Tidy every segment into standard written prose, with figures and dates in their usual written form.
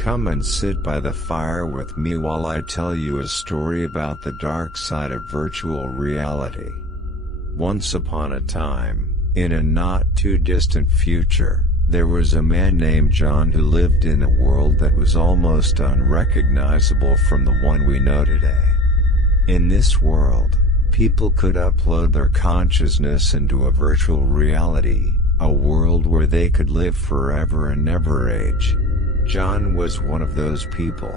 Come and sit by the fire with me while I tell you a story about the dark side of virtual reality. Once upon a time, in a not too distant future, there was a man named John who lived in a world that was almost unrecognizable from the one we know today. In this world, people could upload their consciousness into a virtual reality, a world where they could live forever and never age. John was one of those people.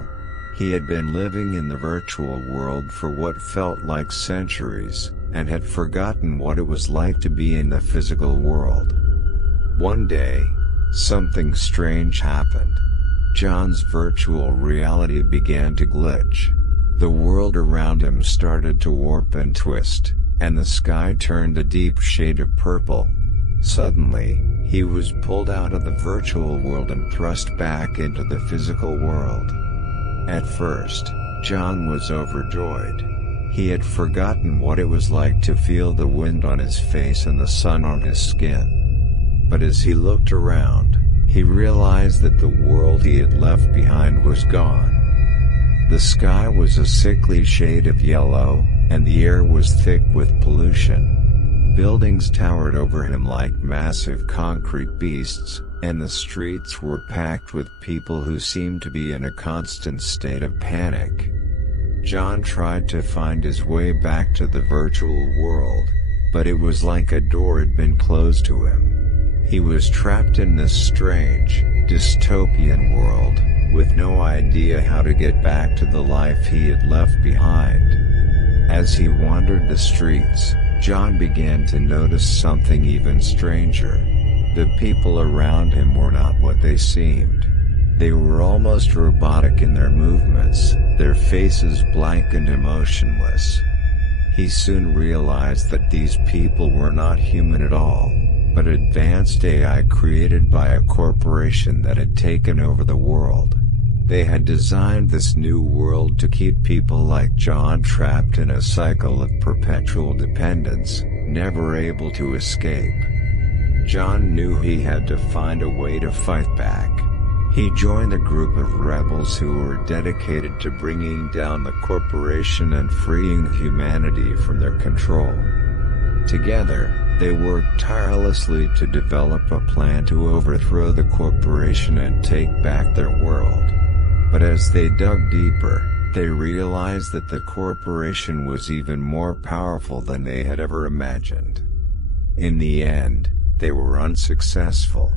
He had been living in the virtual world for what felt like centuries, and had forgotten what it was like to be in the physical world. One day, something strange happened. John's virtual reality began to glitch. The world around him started to warp and twist, and the sky turned a deep shade of purple. Suddenly, he was pulled out of the virtual world and thrust back into the physical world. At first, John was overjoyed. He had forgotten what it was like to feel the wind on his face and the sun on his skin. But as he looked around, he realized that the world he had left behind was gone. The sky was a sickly shade of yellow, and the air was thick with pollution. Buildings towered over him like massive concrete beasts, and the streets were packed with people who seemed to be in a constant state of panic. John tried to find his way back to the virtual world, but it was like a door had been closed to him. He was trapped in this strange, dystopian world, with no idea how to get back to the life he had left behind. As he wandered the streets, John began to notice something even stranger. The people around him were not what they seemed. They were almost robotic in their movements, their faces blank and emotionless. He soon realized that these people were not human at all, but advanced AI created by a corporation that had taken over the world. They had designed this new world to keep people like John trapped in a cycle of perpetual dependence, never able to escape. John knew he had to find a way to fight back. He joined a group of rebels who were dedicated to bringing down the corporation and freeing humanity from their control. Together, they worked tirelessly to develop a plan to overthrow the corporation and take back their world. But as they dug deeper, they realized that the corporation was even more powerful than they had ever imagined. In the end, they were unsuccessful.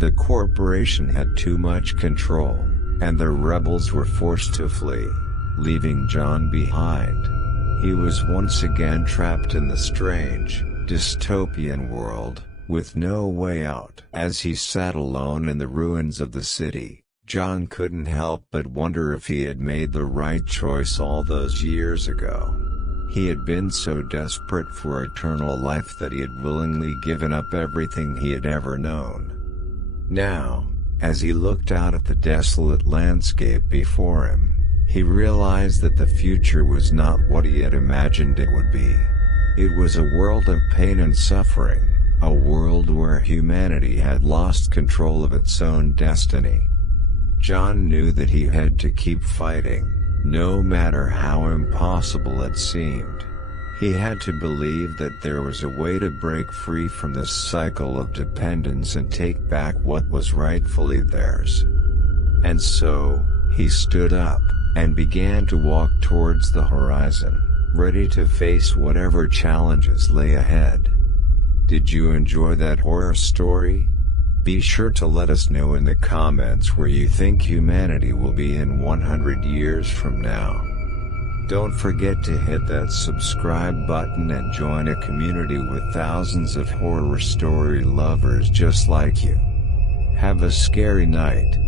The corporation had too much control, and the rebels were forced to flee, leaving John behind. He was once again trapped in the strange, dystopian world, with no way out. As he sat alone in the ruins of the city, John couldn't help but wonder if he had made the right choice all those years ago. He had been so desperate for eternal life that he had willingly given up everything he had ever known. Now, as he looked out at the desolate landscape before him, he realized that the future was not what he had imagined it would be. It was a world of pain and suffering, a world where humanity had lost control of its own destiny. John knew that he had to keep fighting, no matter how impossible it seemed. He had to believe that there was a way to break free from this cycle of dependence and take back what was rightfully theirs. And so, he stood up, and began to walk towards the horizon, ready to face whatever challenges lay ahead. Did you enjoy that horror story? Be sure to let us know in the comments where you think humanity will be in 100 years from now. Don't forget to hit that subscribe button and join a community with thousands of horror story lovers just like you. Have a scary night.